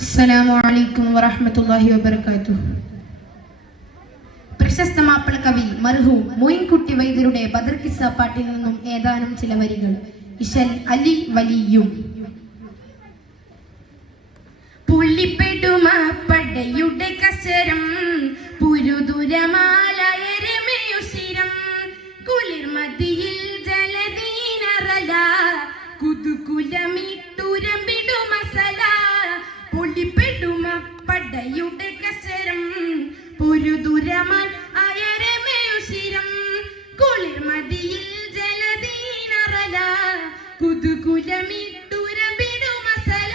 അസ്സലാമു അലൈക്കും വറഹ്മത്തുള്ളാഹി വബറകാതുഹു. പ്രശസ്ത മാപ്പിള കവി മർഹൂം മോയിൻകുട്ടി വൈദ്യരുടെ ബദർ കിസ്സ പാട്ടിൽ നിന്നും ഏതാനും ചില വരികൾ. ഇശൽ അലി വലിയും. പുള്ളിപ്പെടുമ പടയുടെ കസരം പുരുദുരമാലയരമയുശിരം കുളിർമതിയിൽ ജലദീനറല കുതുകുലമിട്ടുരമ്പിടുമസല. പുള്ളിപ്പെടുമ പടയുടെ കസരം പുരുദുരമാൽ അയരമയുശിരം കുളിർമതിയിൽ ജലദീനറല കുതുകുലമിട്ടുരമ്പിടുമസല.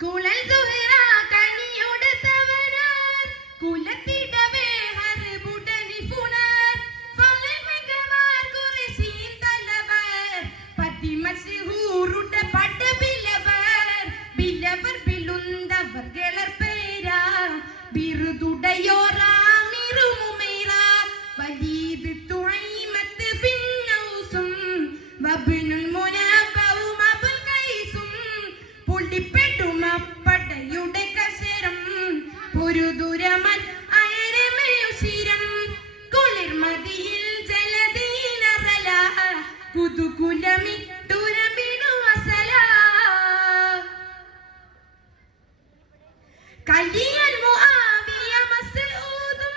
കുളൽ സുഹറ കനിയൊടുത്തവനാർ കുലത്തിടവേ ഹർബുടനി ഫുണർ ഫലൽ മഗവാർ ഖുറൈശിൻ തലവർ പതി മശ്ഹൂറുട പട ബിലവർ ബിലവർ ബിലുന്തവർ ഗളർ പേര ബിറുദുടയോറ മിറുമുമൈറ വലീദ് തുഐമത്ത് ഫിന്നൗസും വബ്നുൽ മുനബൗ മബുൽ ഖൈസും. പുള്ളിപ്പെടുമ പടയുടെ കസരം പുരുദുരമൽ അയരമയുശിരം കുളിർമതിയിൽ ജലദീനറല കുതുകുലമിട്ടുരമ്പിടുമസല. കലിയൽ മുആവിയ മസ്ഊദും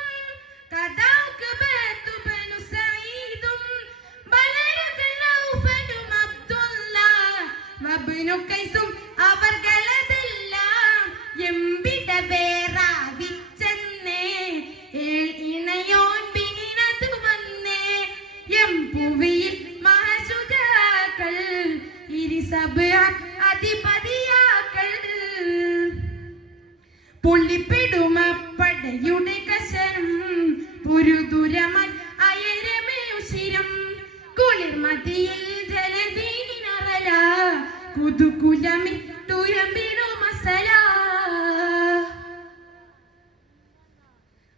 കദാക ബതു ബനു സഈദും ബലരദൽ ഔഫലും അബ്ദുല്ലാഹ് വബ്നു ഖൈസും അവർകളതെല്ലാം എമ്പിടവേ റാവിച്ചെന്നേ ഇണയോൻ പിന്നിനതു വന്നേ എംപുവിയിൽ മഹശുജാക്കൾ ഇരിസബ് അധിപതിയാക്കൾ. പുള്ളിപ്പെടുമ പടയുടെ കസരം പുരുദുരമൽ അയരമയുശിരം കുളിർമതിയിൽ ജലദീനറല കുതുകുലമിട്ടുരമ്പിടുമസല.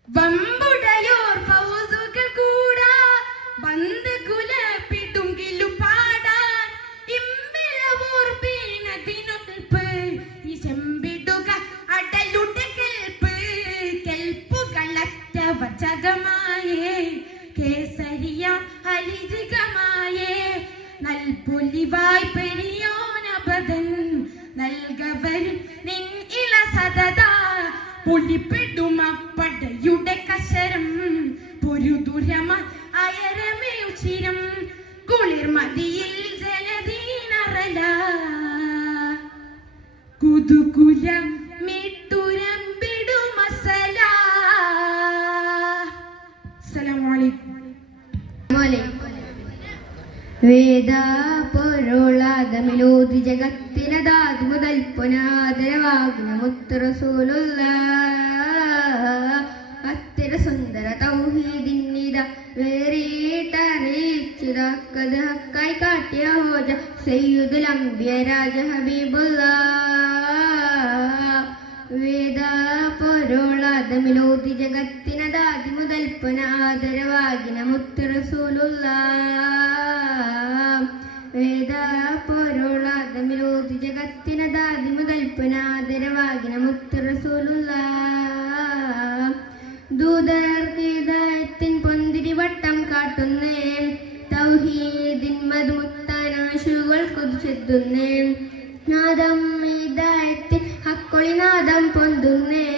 വമ്പുടയോർ ഫൗസുകൾ കൂടാ ബന്ദ് കുലപ്പിടുങ്കിലു പാടാൻ ഇമ്മിളവോർ പീനതിനൊൽപ്പ് ഇശമ്പിടുക അടലുടെ കെൽപ്പ് കെൽപ്പുകളറ്റവർ ജഗമായേ കേസരിയ ഹലിജികമായേ നൽപൊലിവായ് പെരിയോനപദൻ നൽകവർ നിൻ ഇള സദദ. പുള്ളിപ്പെടുമ പടയുടെ കസരം പുരുദുരമ അയരമയുശിരം കുളിർമതിയിൽ ജലദീനറല കുതുകുലമിട്ടുരമ്പിടുമസല. അസ്സലാമു അലൈക്കും. വേദ പൊരുളാദമിലോതി ജഗത്തിനതാതി മുതൽ പുനാദരവാകുന്ന മുത്ത് റസൂലുള്ളാഹ്. അത്തിര സുന്ദര തൗഹീദിന്നിത വേറിട്ടറിയിച്ചിതാക്കത് ഹക്കായി കാട്ടിയ ഹോജ സയ്യിദുൽ അംബിയ രാജ ഹബീബുള്ളാഹ്. വേദ പൊരുളാദമിലോതി ജഗത്തിനതാതി മുതൽ പുനാദരവാകിന മുത്ത് റസൂലുള്ളാഹ്. വേദ പൊരുളാദമിലോതി ജഗത്തിനതാതി മുതൽ പുനാദരവാകിന മുത്ത് റസൂലുള്ളാഹ്. ദൂതർക്ക് ഹിദായത്തിൻ പൊന്തിരി വട്ടം കാട്ടുന്നേ തൗഹീദിൻ മധുമുത്താനാശുകൾ കൊതിച്ചെത്തുന്നേ നാദം ഹിദായത്തിൻ ഹക്കൊളി നാദം പൊന്തുന്നേ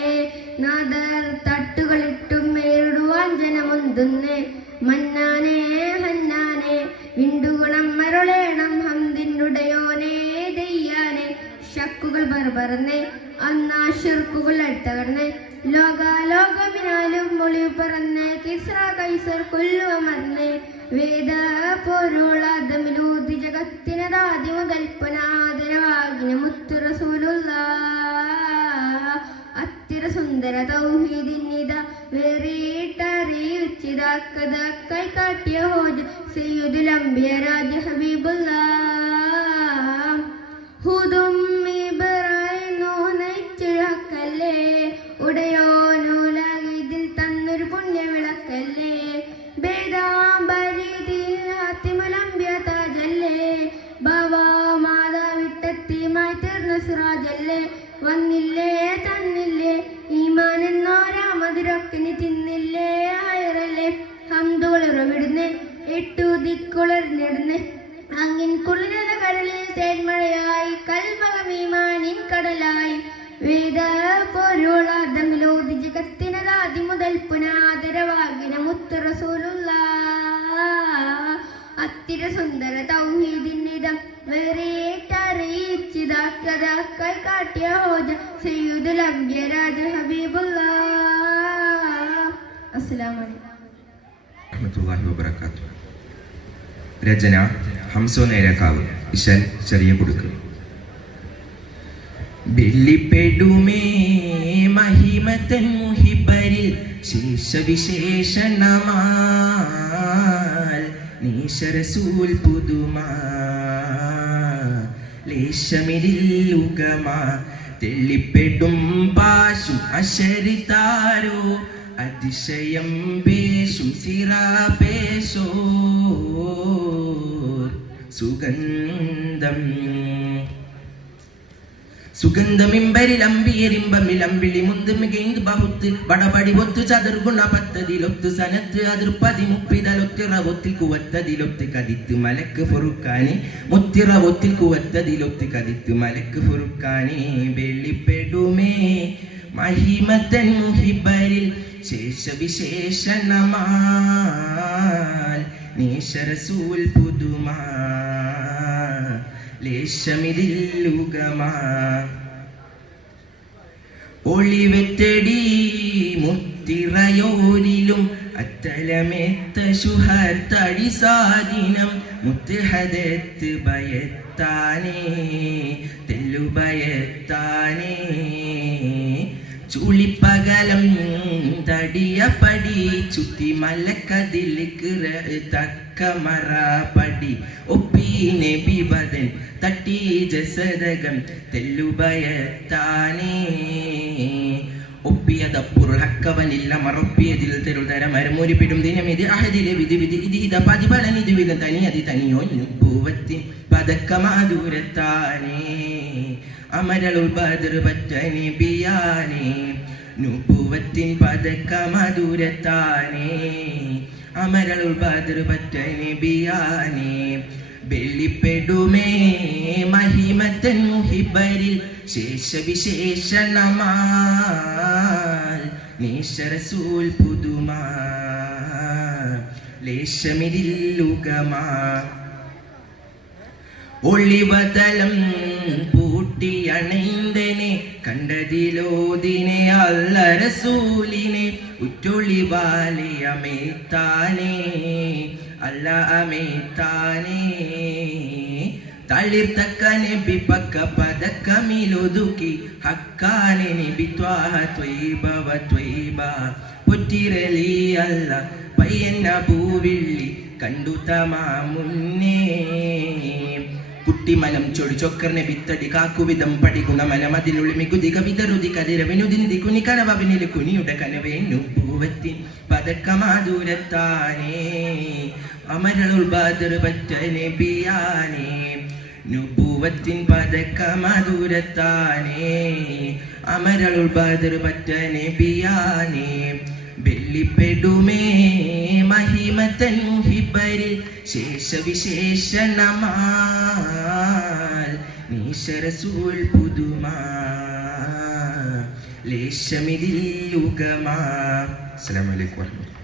നാദർ തട്ടുകളിട്ടും മേടുവാൻ ജനമൊന്തുന്നേ മന്നാനേ ഹന്നാനേ വിണ്ടുകുണം മരുളേണം ഹംദിനുടയോനേ ദയ്യാനേ ശക്കുകൾ പറന്നേ അന്നാ ഷിർക്കുകൾ അടുത്തകർന്നേ ലോകാലോകമിനാലും മൊളി പറന്നേ കിസ്ര കൈസർ കൊല്ലുവമർന്നേ വേദ പൊരുളാദമിലൂതി ജഗത്തിനതാതി മുതൽ പുനാദരവാകിന മുത്തു റസൂലുള്ളാഹ്. അത്തിര സുന്ദര തൗഹീദിന്നിത വേറിട്ടറിയിച്ചിതാക്കതാക്കായി കാട്ടിയ ഹോജ സയ്യിദുൽ അംബിയ രാജ ഹബീബുള്ളാഹ്. ഹുദും ഇബ്രാഹിം നയിച്ചിഴക്കല്ലേ ഉടയോനുലകിതിൽ തന്നൊരു പുണ്യവിളക്കല്ലേ ഭേദാംബരിതിൽ ഹാത്തിമുൽ അംബിയ താജല്ലേ ഭവ മാതാവിട്ട സിറാജല്ലേ വന്നില്ലേ തന്നില്ലേ ഈമാൻ എന്നോരാ മധുരക്കിനി തിന്നില്ലേ ഹൈറല്ലേ ഹംദുകളുറവിടുന്ന് എട്ടു ദിക്കുളർന്നിടുന്ന് അങ്ങിൻ കുളിരത കടലിൽ തേന്മഴയായി കൽമകമീമാനിൻ കടലായി വേദ പൊരുളാദമിലോതി ജഗത്തിനതാദി മുതൽ പുനാദരവാകിന മുത്ത് റസൂലുള്ള അത്തിര സുന്ദര തൗഹീദിന്നിതം വേറേറ്ററിയിച്ചിതാക്കതാക്കായി കാട്ടിയ ഹോജ സയ്യിദുൽ അംബിയ രാജ ഹബീബുള്ള. അസ്സലാമു അലൈക്കും റഹ്മത്തുള്ളാഹി വബറകാതുഹു. രചന ഹംസോ നേരക്കാവ്, ഇശൽ ചെറിയ കുടുക്ക്. വെള്ളിപ്പെടുമേ മഹിമത്തൻ മുഹിബരിൽ ശേഷവിശേഷണമാൽ നീശരസൂൽ പുതുമാ ലേശമില്ലുകമാ തെള്ളിപ്പെടും പാശും അശരിതാരോ അതിശയം പേശും സിറാപേശോ സുഗന്ധം സുഗന്ധമിമ്പരിലമ്പിയരിമ്പമിലമ്പിളി മുന്ത് മികൈന്ത് ബഹുത്ത് ബടബടി ഒത്ത് ചതുർഗുണ പത്തതിലൊത്ത് സനത്ത് അതിർപ്പതി മുപ്പിതലൊത്തിറവൊത്തിൽ കുവത്തതിലൊത്ത് കതിത്ത് മലക്ക് ഫുറുക്കാനെ മുത്തിറവൊത്തിൽ കുവത്തതിലൊത്ത് കതിത്ത് മലക്ക് ഫുറുക്കാനെ വെള്ളിപ്പെടുമേ മഹിമത്തൻ മുഹിബരിൽ ശേഷവിശേഷണമാൽ നീശരസൂൽ പുതുമാ ലേശമില്ലുകമാ ഒളിവെറ്റടി മുത്തിറയോരിലും അത്തലമെത്ത ശുഹർ തടി സാദിനം മുത്തുഹദത്ത് ഭയത്താനേ തെല്ലുഭയത്താനേ ചുളിപ്പകലം തടിയപ്പടി ചുറ്റി മലക്കതിലേക്ക് തക്കമറപടി ഒപ്പീനെ ബിബദൻ തട്ടി ജസദകം തെല്ലുഭയത്താനേ ഒപ്പിയതപ്പുറു ഹക്കവനില്ല മറൊപ്പിയതിൽ തെരുതര മരമൂരിപ്പിടും ദിനമിത് അഹദിലെ വിധി വിധി ഇതിത പതിപലൻ ഇത് വിധം തനിയതി തനിയോ പൂവത്തിൻ പതക്കമാദൂരത്താനേ അമരളുൽ ബദർ പറ്റ നബിയാനേ നുബുവത്തിൻ പതക്കമധുരത്താനേ അമരളുൽ ബദർ പറ്റ നബിയാനേ വെള്ളിപ്പെടുമേ മഹിമത്തൻ മുഹിബരിൽ ശേഷവിശേഷണമാൽ നീശരസൂൽ പുതുമാ ലേശമില്ലുകമാ ഒളിവതലം പൂട്ടിയണൈന്തനെ കണ്ടതിലോദിനെ അല്ല റസൂലിനെ ഉറ്റൊളിവാലെ അമേത്താനേ അല്ല അമേത്താനേ തളിർത്തക്ക നബി പക്ക പതക്കമിലൊതുക്കി ഹക്കാനെ നബി ത്വാഹ ത്വയ്ബവ ത്വയ്ബ പൊറ്റിരലി അല്ല പയ്യന്ന പൂവിള്ളി കണ്ടു തമാ മുന്നേ കുട്ടിമനം ചൊടി ചൊക്കറിനെ വിത്തടി കാക്കുവിധം പടികുണ മനം അതിനുള്ളിൽ മികുതി കവിതറുതി കതിരവിനുദിനിധി കുനി കനവനില് കുനിയുടെ കനവേനു പൂവത്തിൻ പതക്കമാദൂരത്താനേ അമരളുൽ ബദർ പറ്റ നബിയാനേ നുബുവത്തിൻ പതക്കമാദൂരത്താനേ അമരളുൽ ബദർ പറ്റ നബിയാനേ വെള്ളിപ്പെടുമേ മഹിമത്തൻ മുഹിബരിൽ ശേഷവിശേഷണമാൽ നീശരസൂൽ പുതുമാ ലേശമില്ലുകമാ. അസ്സലാമു അലൈക്കും വറഹ്മത്തുള്ളാഹി.